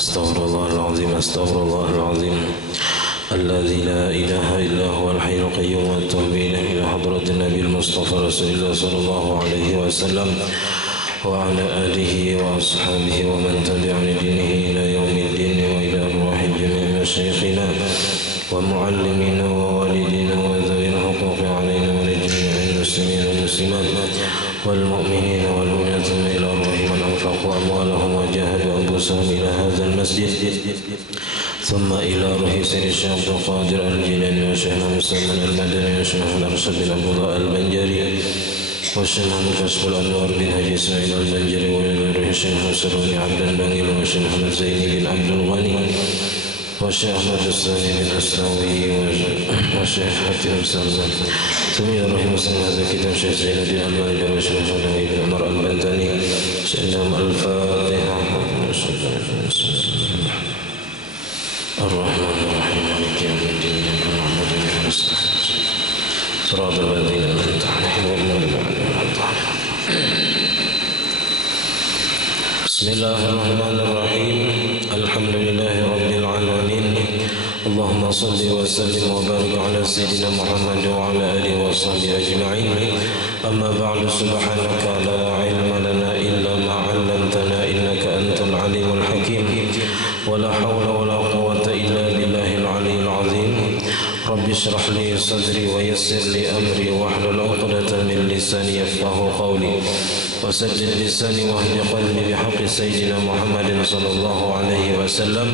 أستغفر الله العظيم أستغفر الله العظيم الذي لا إله إلا هو الحي القيوم وأتوب إليه إلى حضرة النبي المصطفى رسول الله صلى الله عليه وسلم وعلى آله وأصحابه ومن تبع لدينه إلى يوم الدين وإلى أرواح جميع مشايخنا ومعلمينا ووالدينا وذوي الحقوق علينا ولجميع المسلمين والمسلمات والمؤمنين والمؤمنات إلى أرواح من أنفقوا أموالهم وجاهدوا أنفسهم إلى هذا المسجد ثم إلى روح سيد الشيخ عبد القادر الجيلاني والشيخ مسلم المدني والشيخ الأرشد بن عبد الله البنجري والشيخ كشف الأنوار بن حجي إسماعيل البنجري وروح الشيخ مسروني عبد البنجل والشيخ أحمد زيني بن عبد الغني والشيخ أحمد الثاني بن أسلاوي والشيخ حتيم سلمان ثم إلى روح مسلم هذا كتاب الشيخ زين الدين الباني والشيخ حلمي بن عمر البنتاني سلام الفاتحة الرحمن الرحيم مالك يوم الدين إياك نعبد وإياك نستعين صراط الذين أنعمت عليهم غير المغضوب عليهم ولا الضالين بسم الله الرحمن الرحيم الحمد لله رب العالمين اللهم صل وسلم وبارك على سيدنا محمد وعلى آله وصحبه أجمعين أما بعد سبحانك لا علم لنا إلا ما علمتنا إنك أنت العليم الحكيم ولا حول ولا قوة إلا بالله العلي العظيم رب اشرح لي صدري ويسر لي أمري واحلل عقدة من لساني يفقه قولي وسدد لساني واهد قلبي بحق سيدنا محمد صلى الله عليه وسلم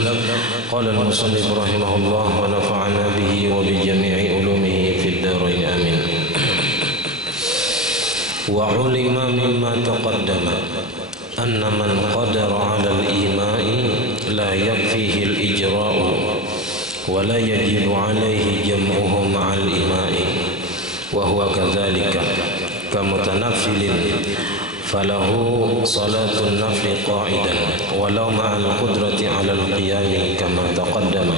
قال المصنف رحمه الله ونفعنا به وبجميع علومه في الدارين آمين وعلم مما تقدم أن من قدر على الإيماء لا يكفيه الإجراء ولا يجب عليه جمعه مع الإيماء وهو كذلك كمتنفل فله صلاة النفل قاعدا ولو مع القدرة على القيام كما تقدم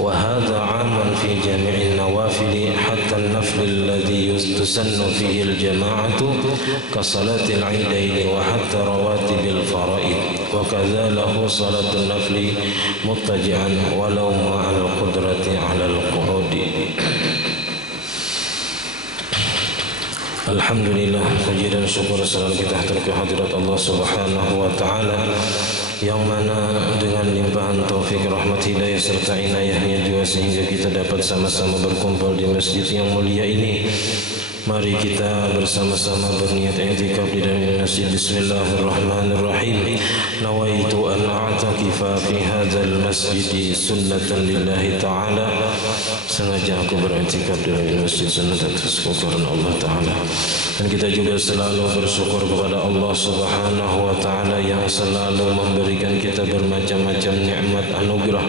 وهذا عام في جميع النوافل حتى النفل الذي تسن فيه الجماعة كصلاة العيدين وحتى رواتب الفرائض وكذا له صلاة النفل مضطجعا ولو مع القدرة على القعود. Alhamdulillah, puji dan syukur selalu kita haturkan kehadirat Allah Subhanahu wa taala yang mana dengan limpahan taufik, rahmat, hidayah serta inayahnya juga sehingga kita dapat sama-sama berkumpul di masjid yang mulia ini. Mari kita bersama-sama berniat i'tikaf di dalam masjid. Bismillahirrahmanirrahim. Nawaitu an a'takifa fi hadzal masjid sunnatan lillahi ta'ala. Sengaja aku beriktikaf di dalam masjid sunnat atas karena Allah Ta'ala. Dan kita juga selalu bersyukur kepada Allah Subhanahu wa Ta'ala yang selalu memberikan kita bermacam-macam nikmat anugerah.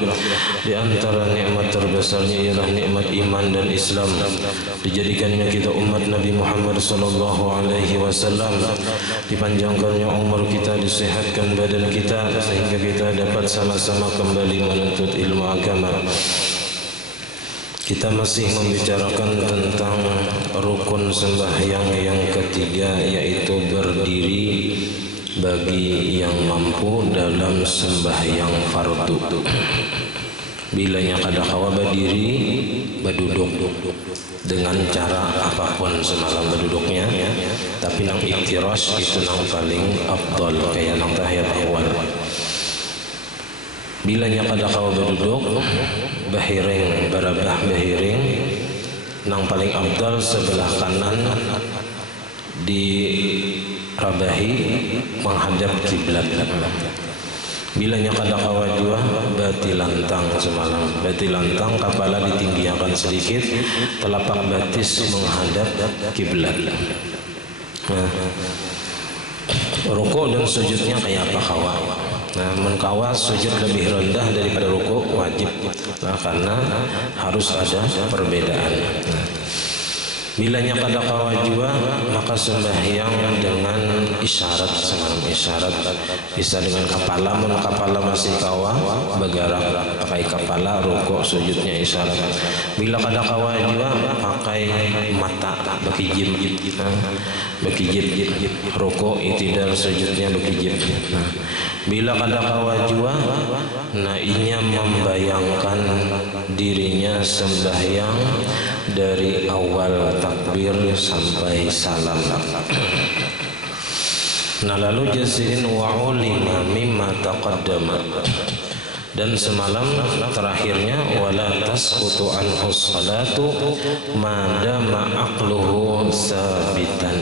Di antara nikmat terbesarnya ialah nikmat iman dan Islam. Dijadikannya kita umat Nabi Muhammad sallallahu alaihi wasallam, dipanjangkannya umur kita, disehatkan badan kita sehingga kita dapat sama-sama kembali menuntut ilmu agama. Kita masih membicarakan tentang rukun sembahyang yang ketiga, yaitu berdiri bagi yang mampu dalam sembahyang fardu. Bilanya kada kawa berdiri, berduduk dengan cara apapun semalam berduduknya, tapi nang iktirash itu nang paling afdal kayak nang tahiyat awal. Bilanya kada kawa berduduk, bahiring barabah bahiring, nang paling afdal sebelah kanan di rabahi menghadap kiblat. Bilanya kada kawa jua bati lantang semalam. Bati lantang kepala ditinggikan sedikit, telapak batis menghadap kiblat. Nah, rukuk dan sujudnya kayak apa kawa? Nah, menkawa sujud lebih rendah daripada rukuk wajib. Nah, karena harus ada perbedaan. Nah, Bilanya kada kawa jua maka sembahyang dengan isyarat, semalam isyarat bisa dengan kepala, mun kepala masih kawa bergerak pakai kepala, rukuk sujudnya isyarat. Bila kada kawa jua pakai mata, bekijib, bekijib, rukuk itidal sujudnya bekijib. Bila kada kawa jua, nah inya membayangkan dirinya sembahyang dari awal takbir sampai salam. Nah lalu jasirin wa ulima mimma taqaddama, dan semalam terakhirnya wala tasqutu anhu salatu madama aqluhu sabitan,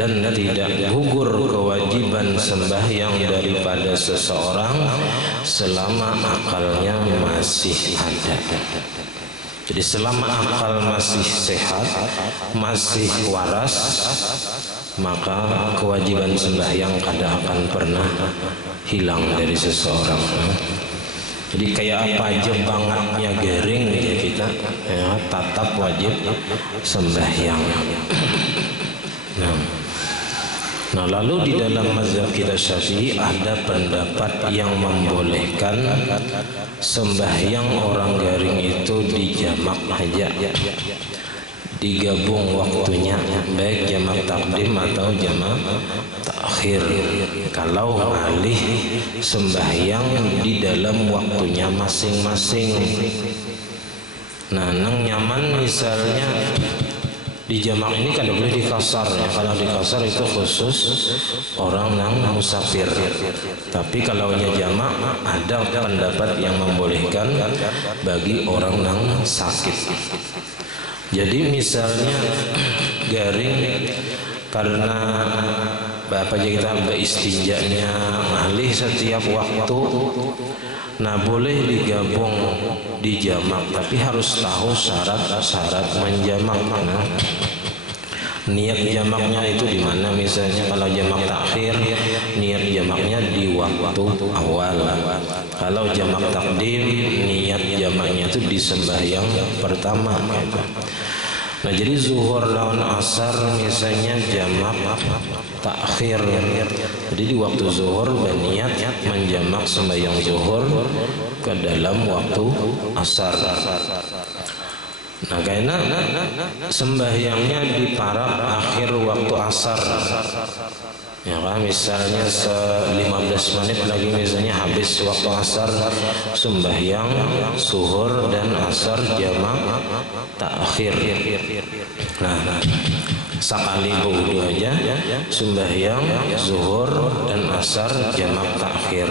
dan tidak gugur kewajiban sembahyang daripada seseorang selama akalnya masih ada. Jadi selama akal masih sehat, masih waras, maka kewajiban sembahyang kada akan pernah hilang dari seseorang. Jadi kayak apa aja bangetnya garing ya kita, ya, tetap wajib sembahyang. Nah lalu di dalam mazhab kita Syafi'i ada pendapat yang membolehkan sembahyang orang garing itu dijamak aja, digabung waktunya, baik jamak takdim atau jamak takhir, kalau alih sembahyang di dalam waktunya masing-masing. Nah nang nyaman misalnya di jamak ini kada boleh dikasar ya. Kalau dikasar itu khusus orang nang musafir. Tapi kalau nya jamak ada pendapat yang membolehkan bagi orang nang sakit. Jadi misalnya garing karena apa aja kita beristinjanya ngalih setiap waktu, nah boleh digabung di jamak, tapi harus tahu syarat-syarat menjamak. Nah, niat jamaknya itu di mana? Misalnya kalau jamak takhir, niat jamaknya di waktu awal. Kalau jamak takdim, niat jamaknya itu di sembahyang pertama. Nah jadi zuhur lawan asar misalnya jamak takhir, jadi di waktu zuhur berniat menjamak sembahyang zuhur ke dalam waktu asar. Nah karena sembahyangnya di parak akhir waktu asar, ya kan, misalnya 15 menit lagi misalnya habis waktu asar, sembahyang zuhur dan asar jamak takhir. Nah sekali wudu aja sembahyang zuhur dan asar jamak takhir.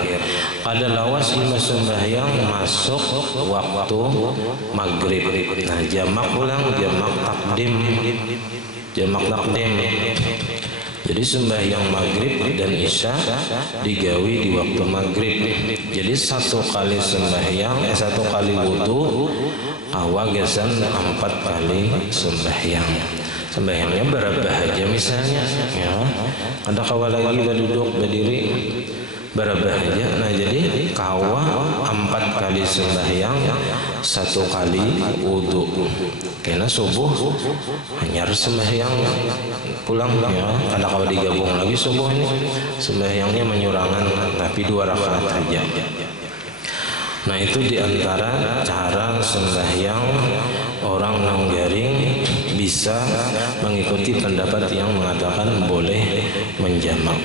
Ada lawas lima sembahyang masuk waktu maghrib. Nah jamak ulang jamak takdim, jamak takdim. Jadi sembahyang maghrib dan isya digawi di waktu maghrib. Jadi satu kali sembahyang, satu kali wudu awagasan 4 kali sembahyang. Sembahyangnya berapa aja misalnya, ya. Ada kawa lagi berduduk berdiri berapa aja. Nah jadi kawa 4 kali sembahyang, 1 kali wudu. Karena subuh hanya sembahyang pulang, ya. Ada kawa digabung lagi subuh ini sembahyangnya menyurangan, tapi 2 rakaat aja. Nah itu diantara cara sembahyang orang nang garing bisa mengikuti pendapat yang mengatakan boleh menjamak.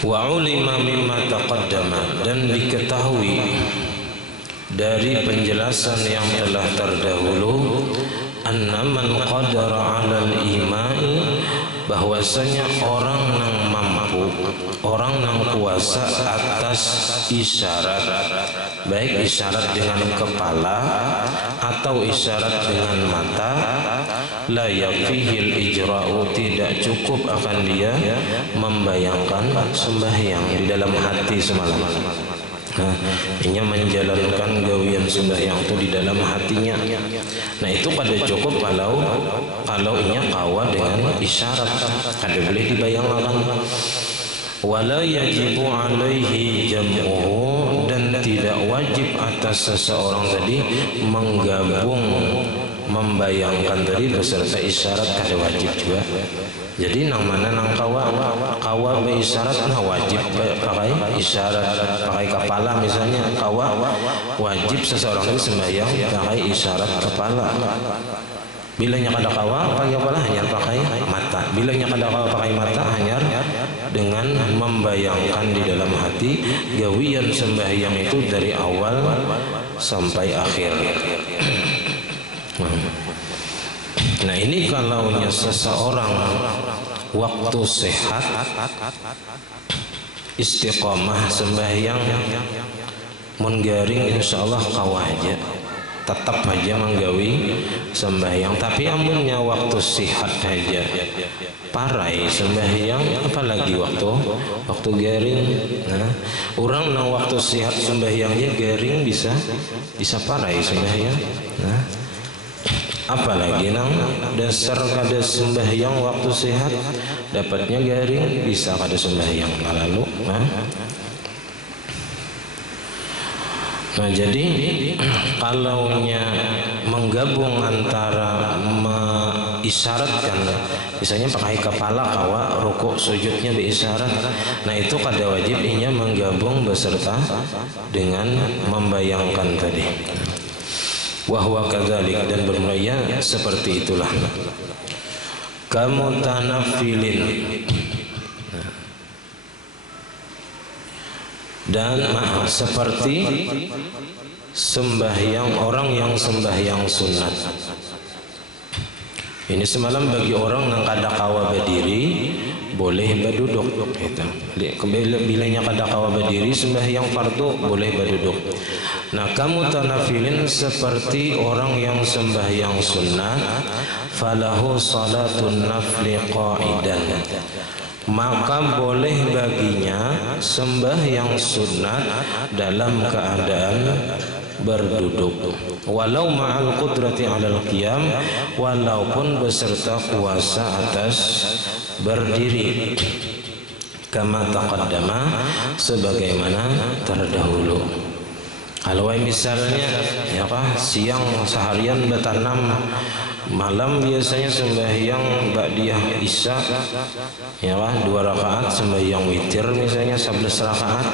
Wa ulima mimma taqaddama, dan diketahui dari penjelasan yang telah terdahulu, anna man qadara 'alal imani, bahwasanya orang yang mampu, orang yang kuasa atas isyarat, baik isyarat dengan kepala atau isyarat dengan mata, la yakfihil ijra'u, tidak cukup akan dia membayangkan sembahyang di dalam hati semalam. Nah, ini menjalankan gawian sembahyang itu di dalam hatinya. Nah, itu pada cukup kalau inya kawa dengan isyarat, kada boleh dibayangkan. Wala yajibu alaihi jam'uhu, dan tidak wajib atas seseorang tadi menggabung membayangkan tadi beserta isyarat kada wajib juga. Jadi nang mana nang kawa be isyarat nah wajib pakai isyarat, pakai kepala misalnya kawa wajib seseorang itu sembahyang pakai isyarat kepala. Bilanya kada kawa pakai kepala hanya pakai mata. Bilanya kada kawa pakai mata hanya dengan membayangkan di dalam hati gawian sembahyang itu dari awal sampai akhir. Nah ini kalau seseorang waktu sehat istiqomah sembahyang menggaring insyaallah kawaja tetap aja menggawi sembahyang. Tapi amunnya waktu sehat aja parai sembahyang apalagi waktu garing. Nah orang nang waktu sehat sembahyangnya garing bisa parai sembahyang. Nah apalagi nang dasar kada sembahyang waktu sehat dapatnya garing bisa kada sembahyang lalu. Nah jadi kalaunya menggabung antara mengisyaratkan misalnya pakai kepala kawa rukuk sujudnya beisyarat, nah itu kada wajib inya menggabung beserta dengan membayangkan tadi. Wahwa kadzalik dan bermulanya seperti itulah. Kamu tanafilin dan seperti sembahyang orang yang sembahyang sunat. Ini semalam bagi orang yang kada kawa berdiri boleh berduduk gitu. Bilanya kada kawa berdiri sembahyang fardu boleh berduduk. Nah kamu tanafilin seperti orang yang sembahyang sunnah, falahu salatun nafli qa'idan, maka boleh baginya sembahyang sunat dalam keadaan berduduk, walau ma'al qudrati 'alal qiyam, walaupun beserta kuasa atas berdiri, kama taqaddama sebagaimana terdahulu. Kalau misalnya ya siang seharian bertanam, malam biasanya sembahyang ba'diyah isya ya 2 rakaat, sembahyang witir misalnya 11 rakaat,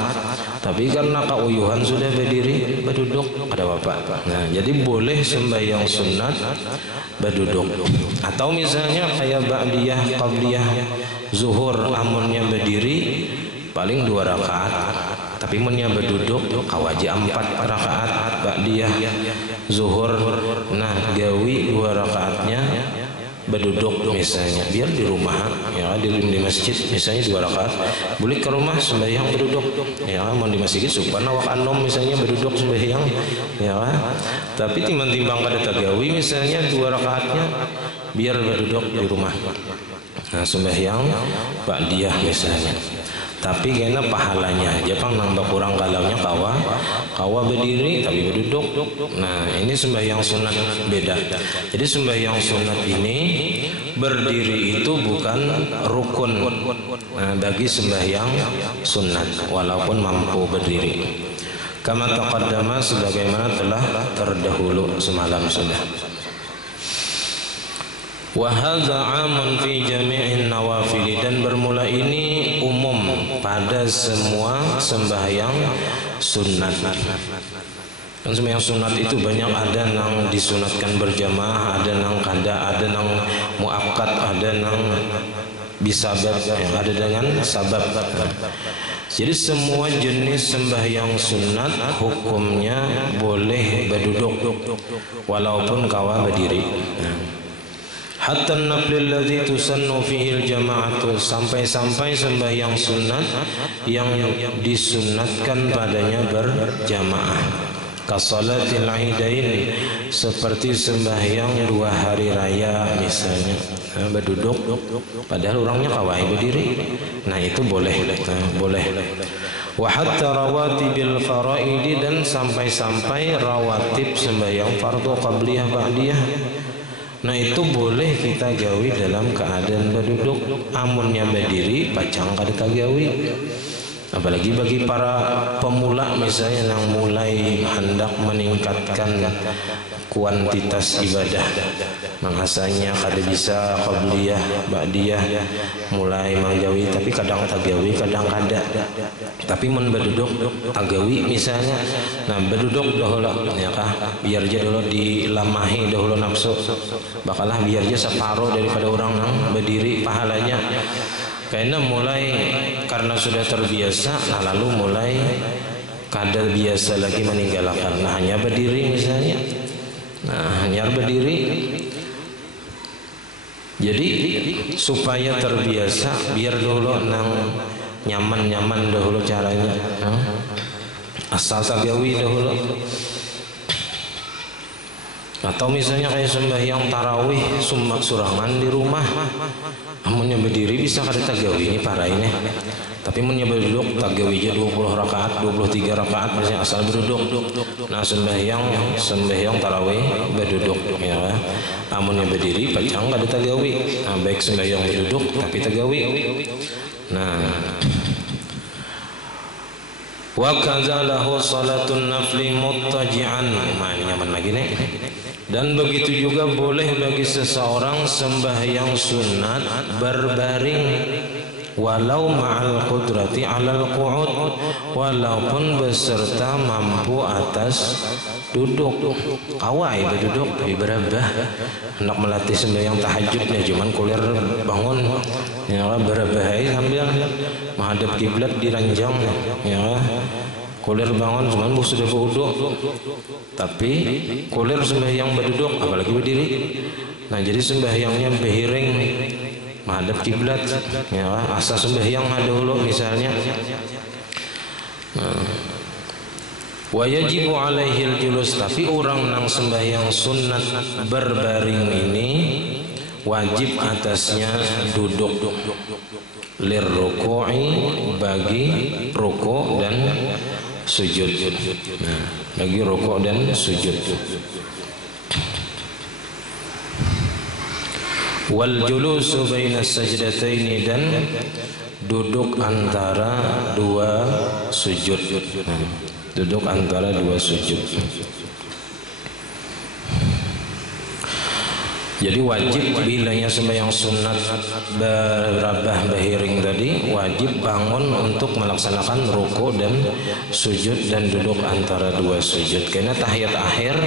tapi karena keuyuhan sudah berdiri berduduk ada apa. Nah jadi boleh sembahyang sunat berduduk. Atau misalnya kayak ba'diyah qabliyah zuhur amunnya berdiri paling 2 rakaat, tapi munnya berduduk kawaji 4 rakaat ba'diyah zuhur. Nah gawi 2 rakaatnya berduduk misalnya, biar di rumah ya di masjid misalnya 2 rakaat boleh ke rumah sembahyang berduduk ya, mau di masjid subhana wa anom misalnya berduduk sembahyang ya, tapi timbang-timbang kada tagawi misalnya 2 rakaatnya biar berduduk di rumah. Nah sembahyang ba'diyah misalnya, tapi kena pahalanya aja pang nambah kurang kalaunya kawa berdiri tapi berduduk. Nah ini sembahyang sunat beda. Jadi sembahyang sunat ini berdiri itu bukan rukun bagi sembahyang sunat walaupun mampu berdiri, kama taqaddama sebagaimana telah terdahulu semalam sudah. Wa hadza 'amun fi jami'in nawafil, dan bermula ini umum pada semua sembahyang sunat. Dan sembahyang sunat itu banyak, ada nang disunatkan berjamaah, ada nang kada, ada nang muakkad, ada nang bisabab, ada dengan sabab. Jadi semua jenis sembahyang sunat hukumnya boleh berduduk walaupun kawa berdiri. Hatta an-nafl alladhi tusannu fihi al-jama'atu, sampai-sampai sembahyang sunat yang disunatkan padanya berjamaah. Kasalatil aidain, seperti sembahyang 2 hari raya misalnya berduduk padahal orangnya kawai berdiri. Nah itu boleh. Wa hatta rawatibil faraidi, dan sampai-sampai rawatib sembahyang fardu qabliyah ba'diyah. Nah itu boleh kita gawi dalam keadaan berduduk. Amunnya berdiri pacang kada gawi. Apalagi bagi para pemula misalnya yang mulai hendak meningkatkan kuantitas ibadah, menghasanya kada bisa qabliyah, ba'diyah, mulai manggawi tapi kadang tagawi, kadang kada. Tapi mun berduduk tagawi misalnya, nah berduduk dahulu ya kah, biar aja dulu dilamahi dahulu nafsu. Bakalah biar aja separuh daripada orang yang berdiri pahalanya. Karena karena sudah terbiasa, nah lalu mulai kadar biasa lagi meninggalkan. Nah hanya berdiri misalnya, nah hanya berdiri. Jadi supaya terbiasa, biar dulu nang nyaman dahulu caranya. Asal tagawi dahulu. Atau misalnya kayak sembahyang tarawih sumak surangan di rumah, amunnya berdiri bisa kada tagawi ini parah ini. Tapi amunnya berduduk tagawi aja 20 rakaat, 23 rakaat misalnya asal berduduk. Nah sembahyang tarawih berduduk ya. Amunnya berdiri pacang kada tagawi. Nah, baik sembahyang berduduk tapi tagawi. Nah, wa kadza lahu salatun nafli muttaji'an. Nah, ini nyaman lagi nih. Dan begitu juga boleh bagi seseorang sembahyang sunat berbaring walau ma'al qudrati 'alal qu'ud, walaupun beserta mampu atas duduk. Kawai berduduk ibadah hendak melatih sembahyang tahajudnya cuman kuliah bangun ya berabahai sambil menghadap kiblat di ranjang ya. Kulir bangun cuman sudah berwudu, tapi kulir sembahyang berduduk apalagi berdiri. Nah jadi sembahyangnya behiring menghadap kiblat ya, asal sembahyang dahulu misalnya. Wa yajibu alaihil julus, tapi orang nang sembahyang sunat berbaring ini wajib atasnya duduk lir ruku'i, bagi ruku' dan sujud. Nah, bagi rukuk dan sujud. Wal julusu bainas sajdataini, dan duduk antara dua sujud. Nah, duduk antara dua sujud. Jadi wajib bilanya sembahyang sunat berabah bahiring tadi, wajib bangun untuk melaksanakan ruku dan sujud dan duduk antara dua sujud. Karena tahiyat akhir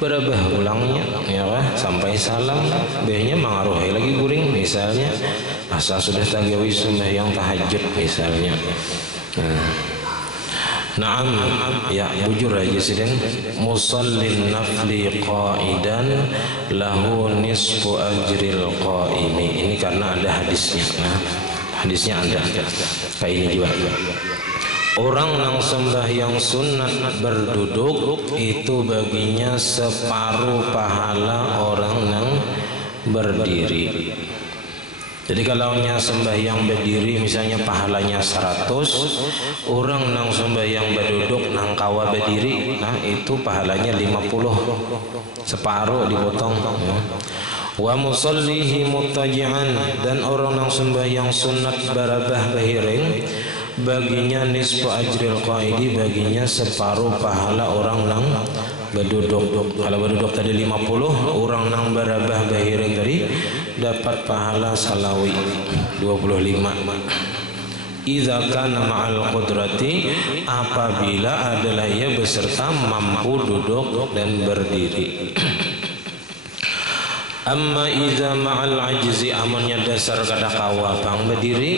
berabah ulangnya ya sampai salam, behnya mengaruhi lagi guring misalnya. Asal sudah tagawi sembahyang tahajud misalnya. Naam, ya bujur aja sidin. Musallin nafli qa'idan lahu nisfu ajril qa'imi. Ini karena ada hadisnya. Nah, hadisnya ada kayak ini juga. Orang yang sembahyang sunat berduduk itu baginya separuh pahala orang yang berdiri. Jadi kalau sembahyang berdiri misalnya pahalanya 100, orang nang sembahyang berduduk nang kawa berdiri, nah itu pahalanya 50, separuh dipotong ya. Wa musallihi muttaji'an, dan orang nang sembahyang sunat barabah bahiring baginya nisfu ajril qaidi, baginya separuh pahala orang nang berduduk. Kalau berduduk tadi 50, orang nang barabah bahiring tadi dapat pahala salawi 25. Idza kana ma'al qudrati, apabila adalah ia beserta mampu duduk dan berdiri. Amma idza ma'al ajzi, amunnya dasar kada kawa bang berdiri,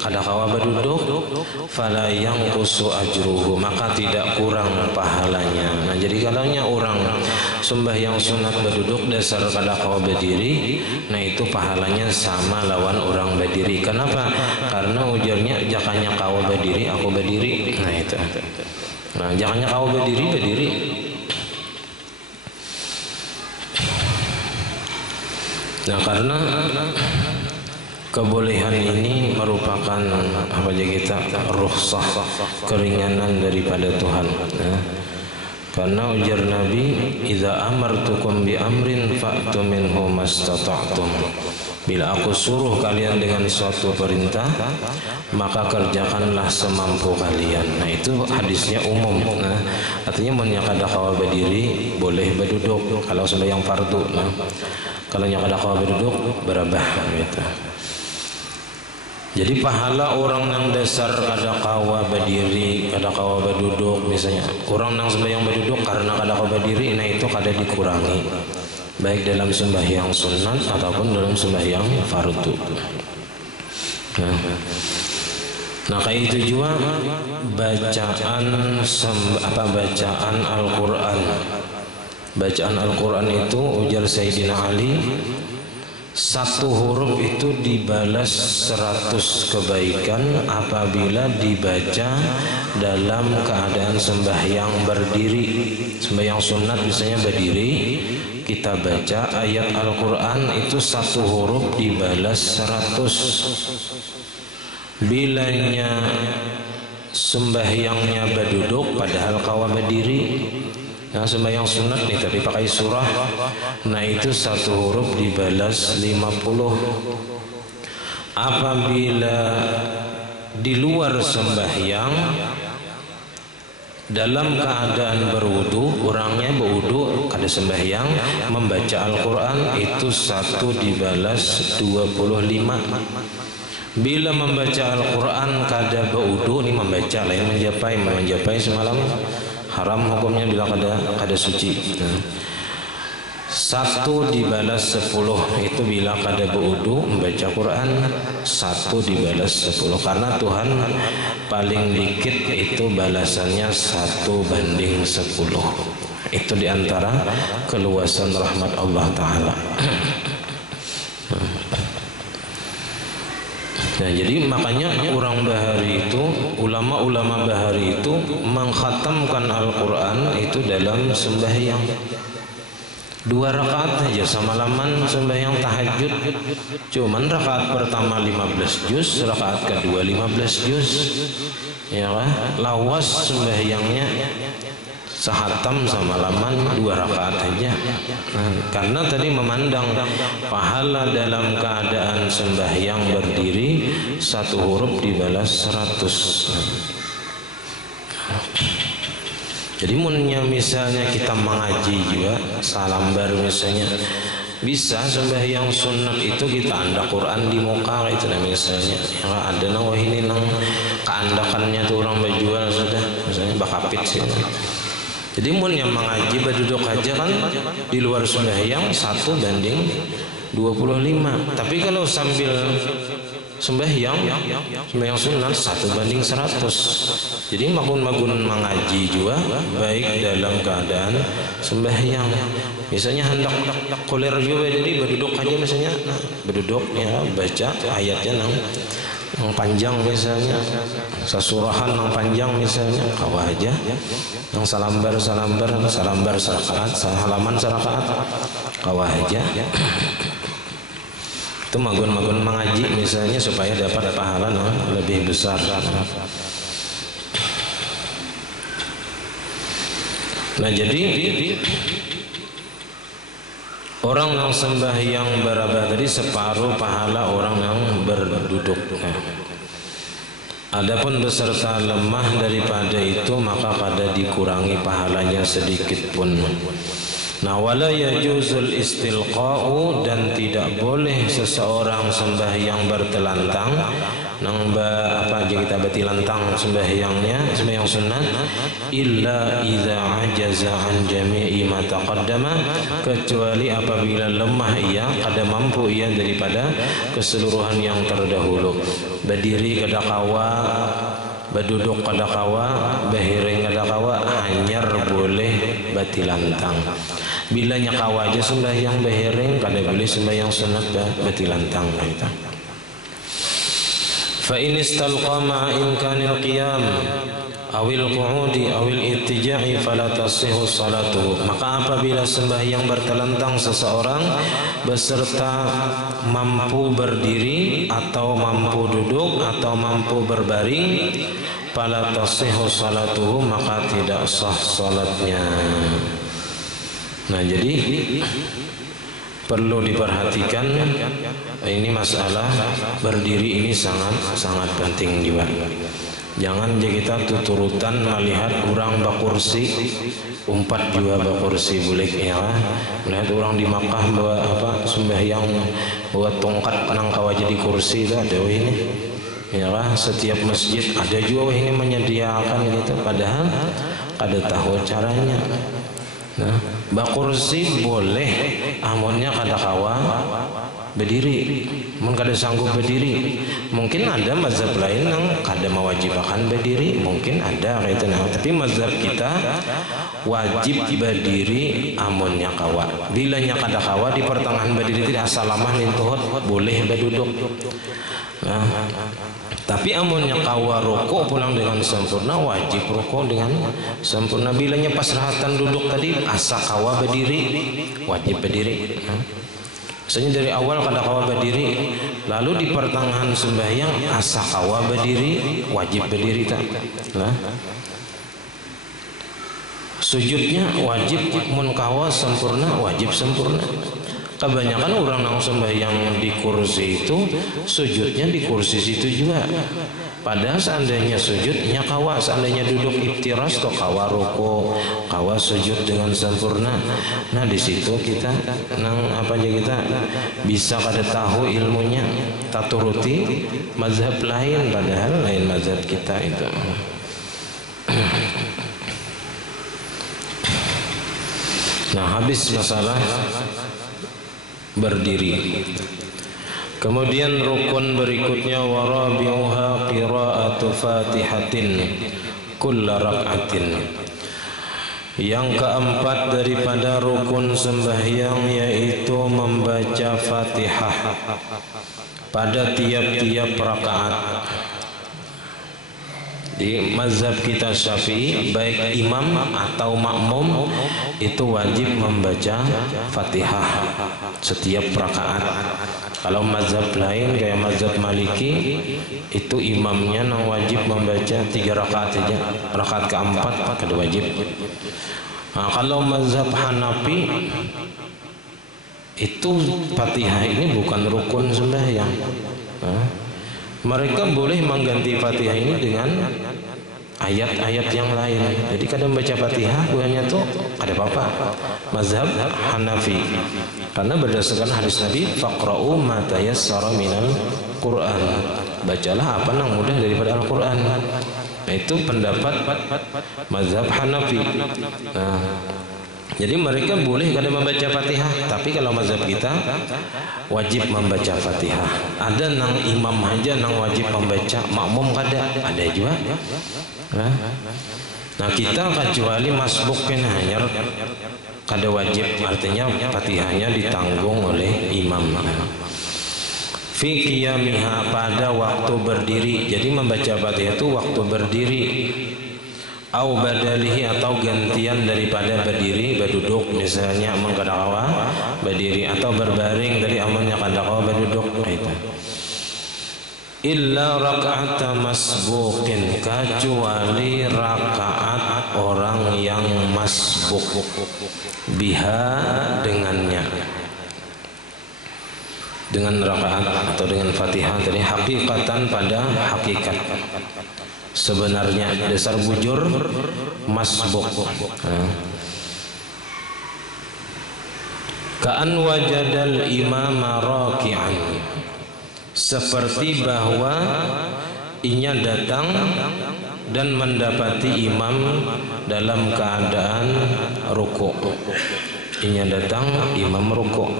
kada kawa berduduk, fala yanqusu ajruhu, maka tidak kurang pahalanya. Nah jadi kalaunya orang sembahyang sunat berduduk dasar kada kawa berdiri, nah itu pahalanya sama lawan orang berdiri. Kenapa? Karena ujarnya jakanya kawa berdiri aku berdiri. Nah itu. Nah jakanya kawa berdiri. Nah karena kebolehan ini merupakan apa aja kita rukhsah, keringanan daripada Tuhan. Nah, karena ujar Nabi, idza amartukum bi amrin fa'tu minhu mastata'tum. Bila aku suruh kalian dengan suatu perintah, maka kerjakanlah semampu kalian. Nah itu hadisnya umum. Nah, artinya menyakada kawa berdiri boleh berduduk kalau sembahyang fardu. Nah, kalau nyakada kawa berduduk berabah gitu. Jadi pahala orang yang dasar kada kawa berdiri, kada kawa berduduk, misalnya orang yang sembahyang berduduk karena kada kawa berdiri, nah itu kada dikurangi, baik dalam sembahyang sunat ataupun dalam sembahyang fardu. Nah kayak itu juga bacaan Al-Quran. Bacaan Al-Quran itu ujar Sayyidina Ali, satu huruf itu dibalas 100 kebaikan apabila dibaca dalam keadaan sembahyang berdiri. Sembahyang sunat biasanya berdiri, kita baca ayat Al-Quran itu satu huruf dibalas 100. Bilanya sembahyangnya berduduk padahal kawa berdiri, yang sembahyang sunat nih tapi pakai surah, nah itu satu huruf dibalas 50. Apabila di luar sembahyang dalam keadaan berwudu, orangnya berwudu kada sembahyang membaca Al-Quran itu satu dibalas 25. Bila membaca Al-Quran kada berwudu, ini membaca lain menjapai semalam haram hukumnya bila kada suci. Satu dibalas 10 itu bila kada berwudu membaca Quran, satu dibalas 10 karena Tuhan paling dikit itu balasannya 1/10. Itu diantara keluasan rahmat Allah Ta'ala. Nah jadi makanya orang Bahari itu, ulama-ulama Bahari itu mengkhatamkan Al-Quran itu dalam sembahyang 2 rakaat aja semalaman sembahyang tahajud. Cuman rakaat pertama 15 juz, rakaat kedua 15 juz. Ya kan? Lawas sembahyangnya sehatam semalaman 2 rakaat aja. Karena tadi memandang pahala dalam keadaan sembahyang berdiri satu huruf dibalas 100. Jadi misalnya kita mengaji juga salambar misalnya, bisa sembahyang sunat itu kita anda Quran di muka itu misalnya. Ya, ada nang ini nang keandakannya tuh orang berjual sudah misalnya bakapit sih. Jadi yang mengaji berduduk aja kan di luar sembahyang 1/25. Tapi kalau sambil sembahyang sunat 1/100. Jadi magun-magun mengaji juga baik dalam keadaan sembahyang. Misalnya hendak kuliah juga jadi berduduk aja misalnya, berduduk ya baca ayatnya nang panjang misalnya, sesurahan yang panjang misalnya, kawah aja yang salambar serakaat, halaman serakaat, kawah aja. Itu magun-magun mengaji misalnya supaya dapat pahala lebih besar. Nah jadi orang yang sembahyang berabah tadi separuh pahala orang yang berduduk. Adapun beserta lemah daripada itu maka pada dikurangi pahalanya sedikit pun. Nah wala yajuzul istilqa'u, dan tidak boleh seseorang sembahyang bertelantang nang apa aja kita bertilantang sembahyangnya, sembahyang sunat, illa idza ajaza an jami'i ma taqaddama, kecuali apabila lemah ia, kada mampu ia daripada keseluruhan yang terdahulu. Berdiri kada kawa, berduduk kada kawa, berhiring kada kawa, hanyar boleh batilantang. Bila nyakawa aja sembahyang berhiring, kada boleh sembahyang sunat batilantang kita. Fa in istalqa ma'a imkanil qiyam awil qu'udi awil ittija'i fala tasihhu salatuhu. Maka apabila sembahyang bertelentang seseorang beserta mampu berdiri atau mampu duduk atau mampu berbaring, fala tasihhu salatuhu, maka tidak sah salatnya. Nah jadi perlu diperhatikan ini masalah berdiri ini sangat penting juga. Jangan kita tuturutan melihat orang bakursi umpat juga bakursi bulik ya. Melihat orang di Makkah bawa sembahyang bawa tongkat penangkawa jadi kursi itu ada ini. Ya lah, setiap masjid ada juga ini menyediakan gitu, padahal kada tahu caranya. Nah, bakursi boleh, amunnya kada kawa berdiri, mun kada sanggup berdiri. Mungkin ada mazhab lain yang kada mewajibkan berdiri, mungkin ada gitu. Nah, tapi mazhab kita wajib berdiri amunnya kawa. Bilanya kada kawa di pertengahan berdiri tidak salamah lintuhut boleh berduduk. Nah, tapi amunnya kawa rukuk pulang dengan sempurna, wajib rukuk dengan sempurna. Bilanya pas rahatan duduk tadi asa kawa berdiri, wajib berdiri. Misalnya dari awal kada kawa berdiri, lalu di pertengahan sembahyang asa kawa berdiri, wajib berdiri tak? Nah, sujudnya wajib mun kawa sempurna, wajib sempurna. Kebanyakan orang yang sembahyang di kursi itu sujudnya di kursi situ juga. Padahal seandainya sujudnya kawa, seandainya duduk iftiras toh kawa ruku, kawa sujud dengan sempurna. Nah di situ kita kita bisa kada tahu ilmunya, tak turuti mazhab lain padahal lain mazhab kita itu. Nah habis masalah berdiri. Kemudian rukun berikutnya warabi'uha qira'atu Fatihatin kulla rak'atin. Yang keempat daripada rukun sembahyang yaitu membaca Fatihah pada tiap-tiap rakaat. Di mazhab kita Syafi'i, baik imam atau makmum itu wajib membaca Fatihah setiap rakaat. Kalau mazhab lain kayak mazhab Maliki itu imamnya yang wajib membaca 3 rakaat saja, rakaat keempat kada wajib. Nah, kalau mazhab Hanafi itu Fatihah ini bukan rukun sembahyang. Nah, mereka boleh mengganti Fatihah ini dengan ayat-ayat yang lain. Jadi kadang baca Fatihah buahnya tuh ada apa-apa. Mazhab Hanafi. Karena berdasarkan hadis Nabi, faqra'u ma tayassara minal Qur'an. Bacalah apa yang mudah daripada Al-Qur'an. Nah, itu pendapat mazhab Hanafi. Nah, jadi mereka boleh kada membaca Fatihah, tapi kalau mazhab kita wajib membaca Fatihah. Ada nang imam aja nang wajib membaca, makmum kada, ada juga. Nah kita kecuali masbuk kan hanya kada wajib, artinya Fatihahnya ditanggung oleh imam. Fi qiyamiha pada waktu berdiri. Jadi membaca Fatihah itu waktu berdiri. Au badalihi atau gantian daripada berdiri, berduduk misalnya mengkadawa berdiri atau berbaring dari amalnya kadawa berduduk itu. Illa raka'at masbuqin, kecuali rakaat orang yang masbuk biha dengannya, dengan rakaat atau dengan Fatihah tadi hakikatan pada hakikat. Sebenarnya dasar bujur masbuk. Ka'an wajadal imama raki'an, seperti bahwa inya datang dan mendapati imam dalam keadaan rukuk. Inya datang imam rukuk.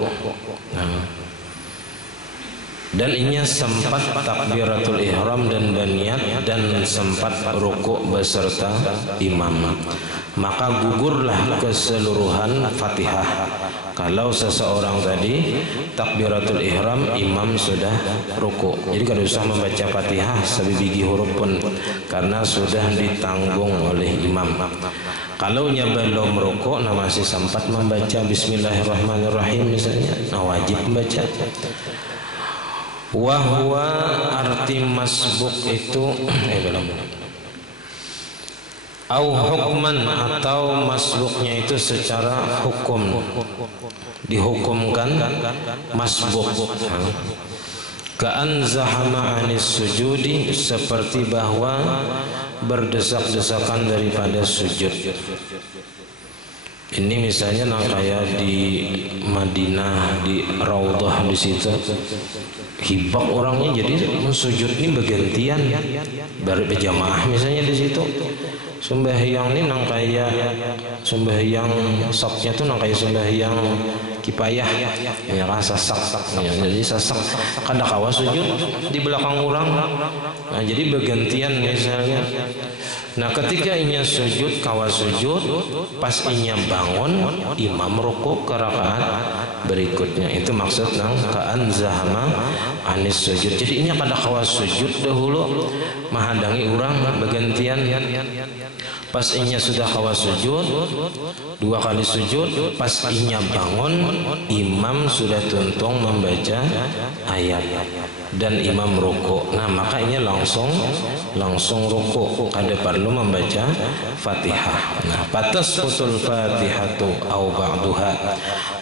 Dan inya sempat takbiratul ihram dan baniyat dan sempat rukuk beserta imam, maka gugurlah keseluruhan Fatihah. Kalau seseorang tadi takbiratul ihram imam sudah rukuk, jadi kada usah membaca Fatihah sebiji huruf pun karena sudah ditanggung oleh imam. Kalau nya belum rukuk, nah masih sempat membaca Bismillahirrahmanirrahim misalnya, nah wajib membaca. Wahwa arti masbuk itu belum. Au hukman, atau masbuknya itu secara hukum, dihukumkan masbuk. Ka'an zahama anis sujudi, seperti bahwa berdesak-desakan daripada sujud. Ini misalnya kayak di Madinah, di Raudhah di situ hibak orangnya, jadi sujud ini bergantian berjamaah misalnya di situ. Sembahyang ini kayak sembahyang saknya tuh kayak sembahyang kipayah ya, sasak ya, jadi sasak kada kawa sujud di belakang orang. Nah, jadi bergantian misalnya. Nah, ketika inya sujud kawa sujud, pas inya bangun imam rukuk ke rakaat berikutnya. Itu maksud nang ka'an zahama anis sujud. Jadi inya kada kawa sujud dahulu menghadangi orang bergantian. Pas inya sudah kawa sujud, 2 kali sujud, pas inya bangun imam sudah tuntung membaca ayat dan imam rukuk. Nah, maka inya langsung rukuk, kada perlu membaca Fatihah. Nah, fatasqutul Fatihatu au ba'duha,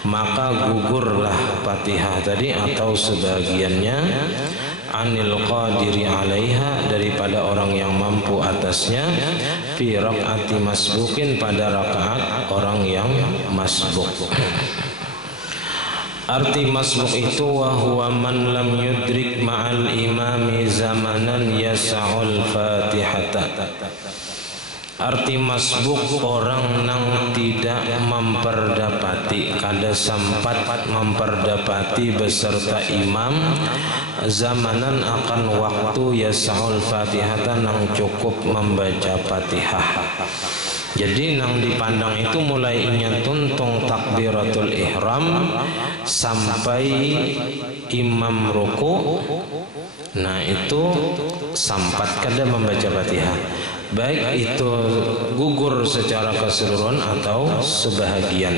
maka gugurlah Fatihah tadi atau sebagiannya, anil qadiri alaiha, daripada orang yang mampu atasnya, fi rakaati masbukin, pada rakaat orang yang masbuk. Arti masbuk itu wa huwa man lam yudrik ma'al imami zamanan yas'ul fatihata. Arti masbuk orang nang tidak memperdapati, kada sempat memperdapati beserta imam zamanan akan waktu yas'ul fatihata, nang cukup membaca Fatihah. Jadi nang dipandang itu mulai inya tuntung takbiratul ihram sampai imam ruku. Nah, itu sampat kada membaca Fatihah, baik itu gugur secara keseluruhan atau sebahagian.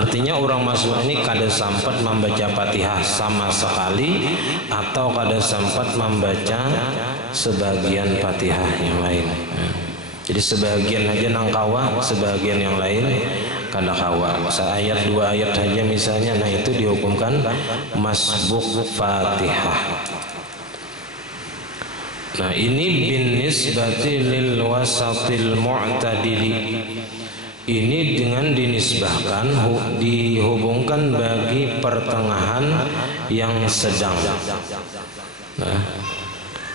Artinya orang masuk ini kada sempat membaca Fatihah sama sekali, atau kada sempat membaca sebagian Fatihah yang lain. Jadi sebagian aja nang kawa, sebagian yang lain kada kawa. Seayat 2 ayat saja misalnya, nah itu dihukumkan masbuk Fatihah. Nah, ini bin nisbati lil wasatil mu'tadili. Ini dengan dinisbahkan, dihubungkan bagi pertengahan yang sedang. Nah,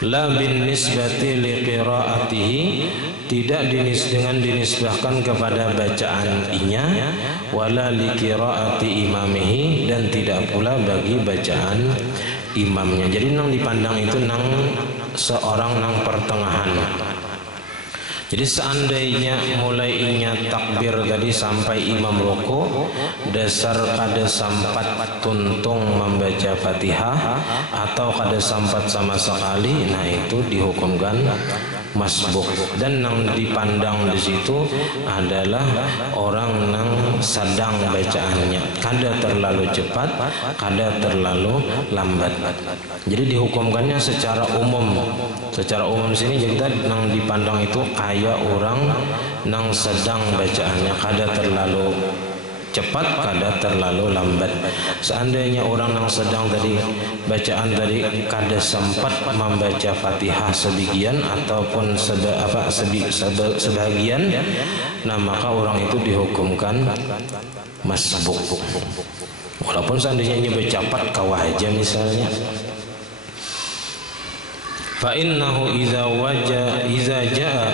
la bin nisbati li qiraatihi, tidak dengan dinisbahkan kepada bacaan inya, wala li qiraati imamihi, dan tidak pula bagi bacaan imamnya. Jadi nang dipandang itu nang seorang nang pertengahan. Jadi seandainya mulai inya takbir tadi sampai imam ruku, dasar kada sampat tuntung membaca Fatihah atau kada sampat sama sekali, nah itu dihukumkan masbuk. Dan nang dipandang di situ adalah orang nang sedang bacaannya, kada terlalu cepat, kada terlalu lambat. Jadi dihukumkannya secara umum. Secara umum di sini kita nang dipandang itu kayak orang nang sedang bacaannya, kada terlalu cepat, kada terlalu lambat. Seandainya orang nang sedang tadi bacaan tadi kada sempat membaca Fatihah sebagian ataupun sebagian, nah maka orang itu dihukumkan masbuk. Walaupun seandainya ini bercapat kawah aja misalnya. Fa innahu idza jaa,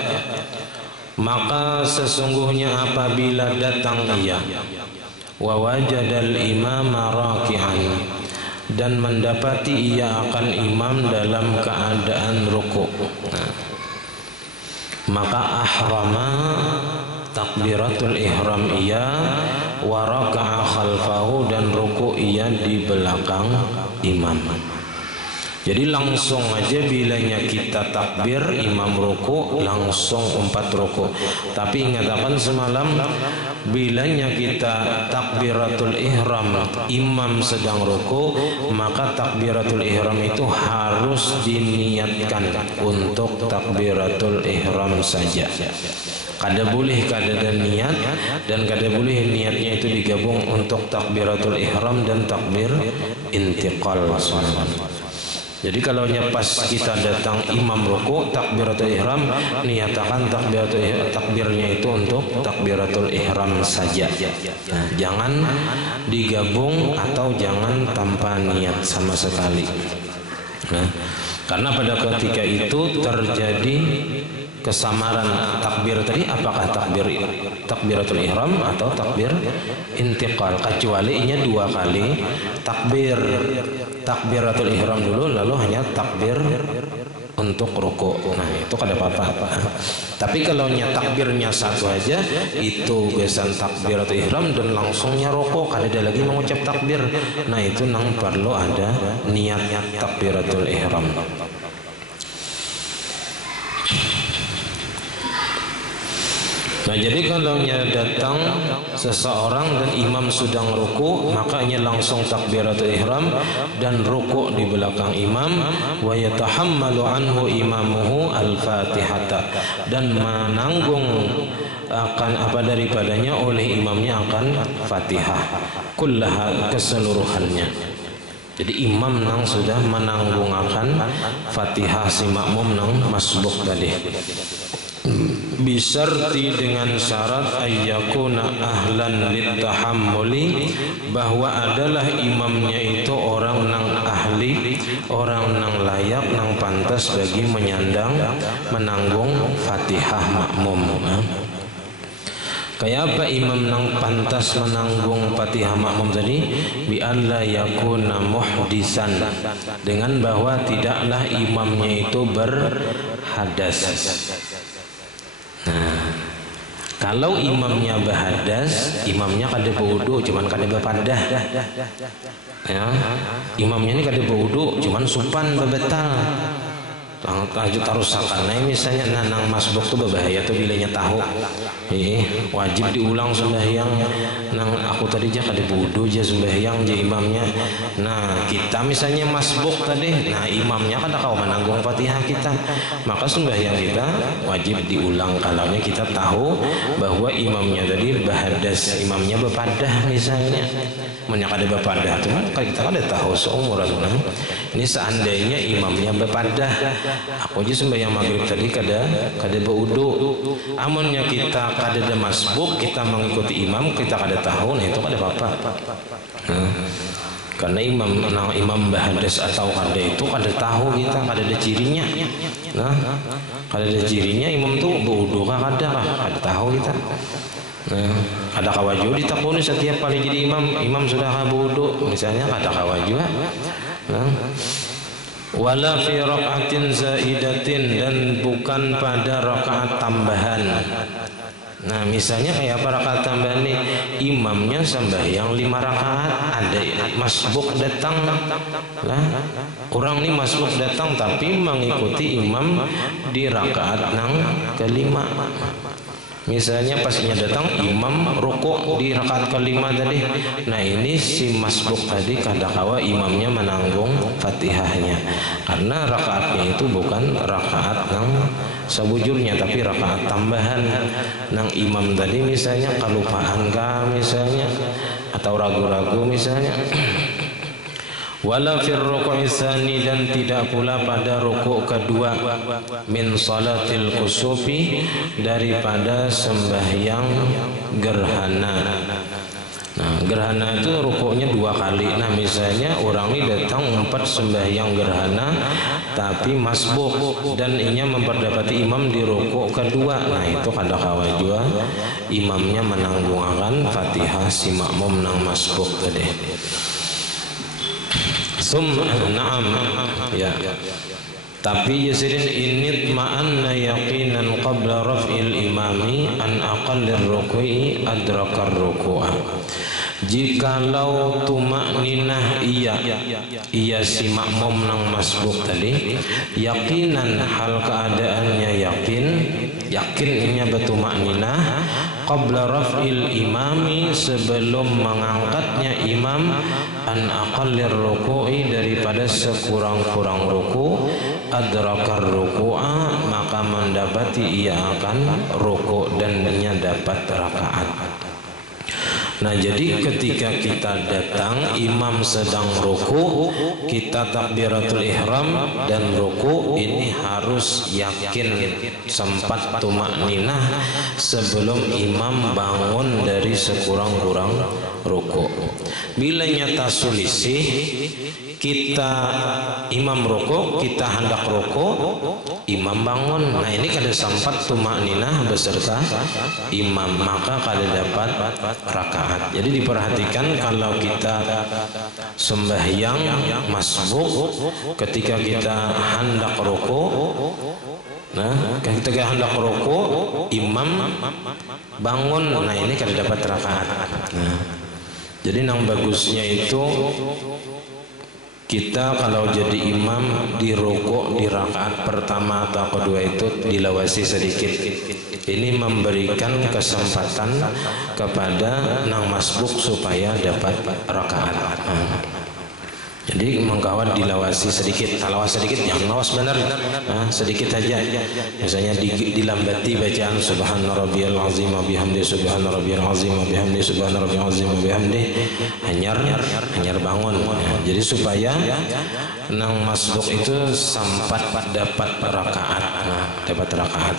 maka sesungguhnya apabila datang ia, wa wajadal imama raki'an, dan mendapati ia akan imam dalam keadaan ruku', maka ahrama takbiratul ihram ia, wa raka'a khalfahu, dan ruku' ia di belakang imam. Jadi langsung aja bilanya kita takbir, imam ruku, langsung 4 ruku. Tapi ingatkan semalam, bilanya kita takbiratul ihram, imam sedang ruku, maka takbiratul ihram itu harus diniatkan untuk takbiratul ihram saja. Kada boleh kada ada niat, dan kada boleh niatnya itu digabung untuk takbiratul ihram dan takbir intiqal. Jadi kalau pas kita datang imam ruku takbiratul ihram, niatakan takbirnya itu untuk takbiratul ihram saja. Nah, jangan digabung atau jangan tanpa niat sama sekali. Nah, karena pada ketika itu terjadi kesamaran takbir tadi, apakah takbiratul ihram atau takbir intiqal, kecuali ini 2 kali takbiratul ihram dulu, lalu hanya takbir untuk ruku. Nah, itu kada apa-apa. Tapi kalau takbirnya 1 aja, itu besan takbiratul ihram dan langsungnya ruku, kada ada lagi mengucap takbir. Nah, itu nang perlu ada niat takbiratul ihram. Nah, jadi kalau datang seseorang dan imam sedang ruku, makanya langsung takbiratul ihram dan ruku di belakang imam, wa yatahammalu anhu imamuhu al-fatihata, dan menanggung akan apa daripadanya oleh imamnya akan Fatihah kullaha, keseluruhannya. Jadi imam nang sudah menanggung akan Fatihah si makmum nang masbuk tadi. Bisyarti, dengan syarat ayyakuna ahlan litahammuli, bahwa adalah imamnya itu orang nang ahli, orang nang layak, nang pantas bagi menyandang menanggung Fatihah makmum. Kayak apa imam nang pantas menanggung Fatihah makmum tadi? Bi an la yakuna muhdisan, dengan bahwa tidaklah imamnya itu berhadas. Nah, kalau imamnya berhadas, imamnya kada berwudu, cuman kada berpadah. Ya, imamnya ini kada berwudu, cuman supan bebetal. Tarusakan. Nah, misalnya nanang masbuk tu berbahaya tu bilanya tahu. Wajib diulang sembahyang. Nang aku tadi jah kada wudu jah sembahyang je imamnya. Nah, kita misalnya masbuk tadi, nah imamnya kan kau menanggung Fatihah kita. Maka sembahyang kita wajib diulang kalaunya kita tahu bahwa imamnya tadi berhadas, imamnya berpadah misalnya. Menyak ada berpadah tu kan kita kada tahu seumuran. Ini seandainya imamnya berpadah, aku aja sembahyang maghrib tadi kada berwudu. Amunnya kita kada ada masbuk, kita mengikuti imam, kita kada tahu, nah itu kada apa-apa. Nah, karena imam berhadas atau kada itu kada tahu kita, kada ada cirinya. Nah, kada ada cirinya imam tu berwudu kada tahu kita. Nah, ada kawaju ditakuni setiap kali jadi imam sudah berwudu misalnya, ada kawaju. Nah, wala fi raka'atin zaidatin, dan bukan pada rakaat tambahan. Nah, misalnya kayak apa rakaat tambahan nih? Imamnya sembahyang 5 rakaat, ada masbuk datang. Lah, orang ini masbuk datang tapi mengikuti imam di rakaat nang kelima. Misalnya pasnya datang imam rukuk di rakaat kelima tadi. Nah, ini si masbuk tadi kadakawa imamnya menanggung Fatihahnya, karena rakaatnya itu bukan rakaat nang sebujurnya tapi rakaat tambahan nang imam tadi misalnya kelupaan kah misalnya, atau ragu-ragu misalnya. Wala fir ruku'i tsani, dan tidak pula pada rukuk kedua, min salatil kusufi, daripada sembahyang gerhana. Nah, gerhana itu rukuknya 2 kali. Nah, misalnya orang ini datang 4 sembahyang gerhana tapi masbuk, dan inya memperdapati imam di rukuk kedua. Nah, itu kada kawajua imamnya menanggungakan Fatihah si makmum nang masbuk tadi. Na'am, ya. Tapi yasirin init ma'anna yaqinan qabla raf'il imami an aqallir ruku'i adrakar ruku'a. Jikalau tumakninah iya si makmum nang masbuk tadi yakinan hal keadaannya yakinnya bertumakninah qabla raf'il imami sebelum mengangkatnya imam an aqallir ruku'i daripada sekurang-kurang ruku adrakar ruku'a maka mendapati ia akan ruku dan ia dapat rakaat. Nah, jadi ketika kita datang imam sedang ruku, kita takbiratul ihram dan ruku, ini harus yakin sempat tumakninah sebelum imam bangun dari sekurang-kurang ruku. Bila nyata selisih, kita imam ruku, kita hendak ruku, imam bangun. Nah, ini kada sempat tumakninah beserta imam, maka kada dapat rakaat. Jadi diperhatikan kalau kita sembahyang masbuk ketika kita hendak ruku, nah ketika hendak ruku imam bangun, nah ini kada dapat rakaat. Nah, jadi yang bagusnya itu kita kalau jadi imam di ruku di rakaat pertama atau kedua itu dilawasi sedikit. Ini memberikan kesempatan kepada nang masbuk supaya dapat rakaat. Jadi mengkawat dilawasi sedikit, lawas sedikit, jangan lawas benar, sedikit saja. Misalnya dilambati bacaan Subhana rabbiyal azim wa bihamdi Subhana rabbiyal azim wa bihamdi Subhana rabbiyal azim wa bihamdi, hanyar bangun. Jadi supaya nang masbuk itu sempat dapat rakaat, dapat rakaat.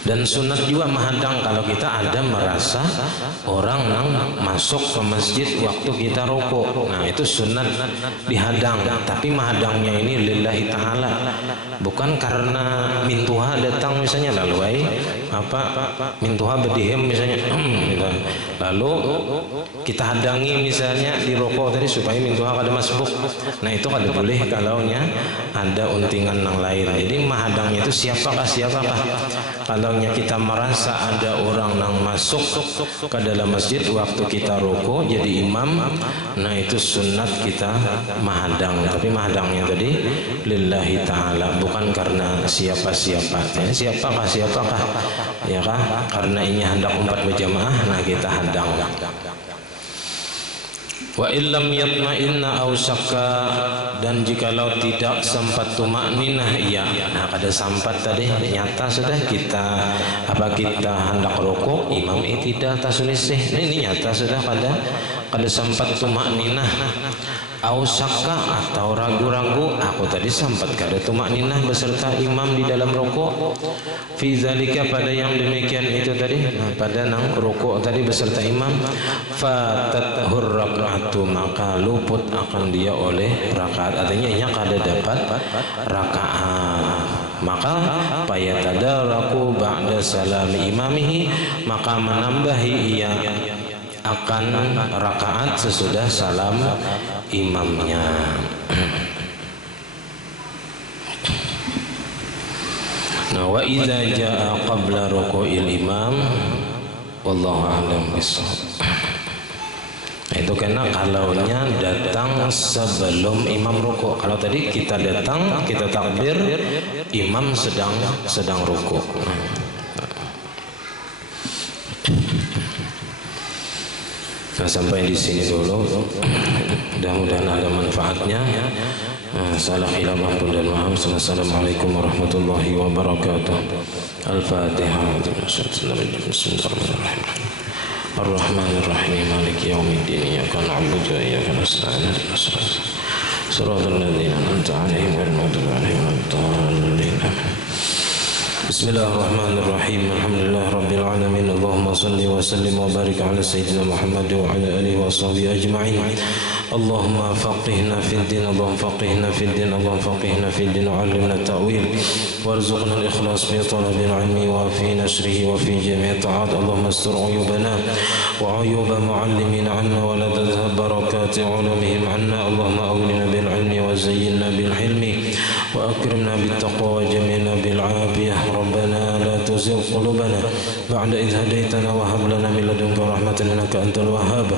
Dan sunat juga menghadang kalau kita ada merasa orang yang masuk ke masjid waktu kita rukuk. Nah, itu sunat dihadang, tapi menghadangnya ini lillahi ta'ala, bukan karena mintuha datang misalnya lalu mintuha berdihim misalnya lalu kita hadangi misalnya di rukuk tadi supaya mintuha kada masbuk. Nah, itu kada boleh kalau ada untingan yang lain. Jadi menghadangnya itu siapakah kalau kita merasa ada orang yang masuk ke dalam masjid waktu kita ruku jadi imam, nah itu sunat kita menghadang, tapi menghadangnya tadi lillahi ta'ala, bukan karena siapa-siapa. Siapakah ya kah? Karena ini hendak umat berjamaah, nah kita hadang. Wa illam yatma'inna aw syakka, dan jikalau tidak sempat tumakninah nah kada sempat tadi nyata sudah kita hendak rukuk imam tidak tasulisih, ini nyata sudah kada sempat tumakninah aw syakka atau ragu-ragu, aku tadi sempat kada tumakninah beserta imam di dalam rukuk fi zalika, pada yang demikian itu tadi, pada nang rukuk tadi beserta imam, fatathur rak'atu, maka luput akan dia oleh rakaat, artinya ia kada dapat rakaat. Maka payatadaraku ba'da salami imamihi, maka menambahi ia akan rakaat sesudah salam imamnya. Nah, wa idza jaa qabla ruku'il imam wallahu a'lam bissawab. Nah, itu karena kalaunya datang sebelum imam ruku. Kalau tadi kita datang, kita takbir, imam sedang ruku. Nah, sampai di sini dulu. Mudah-mudahan ada manfaatnya. Salah khilaf ampun dan maaf. Assalamualaikum warahmatullahi wabarakatuh. Al-Fatihah. Bismillahirrahmanirrahim. Ar-Rahmanir-Rahim. Maliki yaumiddin. Iyyaka na'budu wa iyyaka nasta'in. Shiratal ladzina an'amta 'alaihim ghairil maghdubi 'alaihim waladdallin. Bismillahirrahmanirrahim. Alhamdulillah rabbil alamin. Allahumma salli wa sallim wa barik ala sayyidina Muhammad wa ala alihi wa sahbihi ajma'in. Allahumma faqihna fid din, Allahumma faqihna fid din, Allahumma faqihna fid din wa 'allimna ta'wil warzuqna al-ikhlas fi talabil ilmi wa fi nashrihi wa fi jami' ta'at. Allahumma astur 'uyubana wa 'uyuba mu'allimina 'anna wa la tadhhab barakati 'ulumihim 'anna. Allahumma awlina bil 'ilmi wa zayyinna bil hilmi wa akrimna bit taqwa wa jamilna bil 'afiyah. Rabbana la تزغ قلوبنا بعد إذ هديتنا وهب لنا من لدنك رحمة إنك أنت الوهاب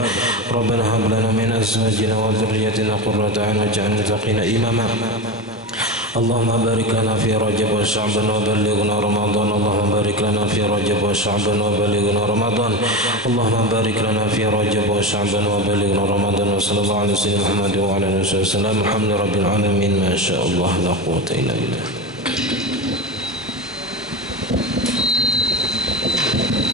ربنا هب لنا من أزواجنا وذريتنا قرة أعين واجعلنا للمتقين إماما اللهم بارك لنا في رجب وشعبان وبلغنا رمضان اللهم بارك لنا في رجب وشعبان وبلغنا رمضان اللهم بارك لنا في رجب وشعبان وبلغنا رمضان وصلى الله على سيدنا محمد وعلى آله وصحبه وسلم الحمد لله رب العالمين ما شاء الله لا قوة إلا بالله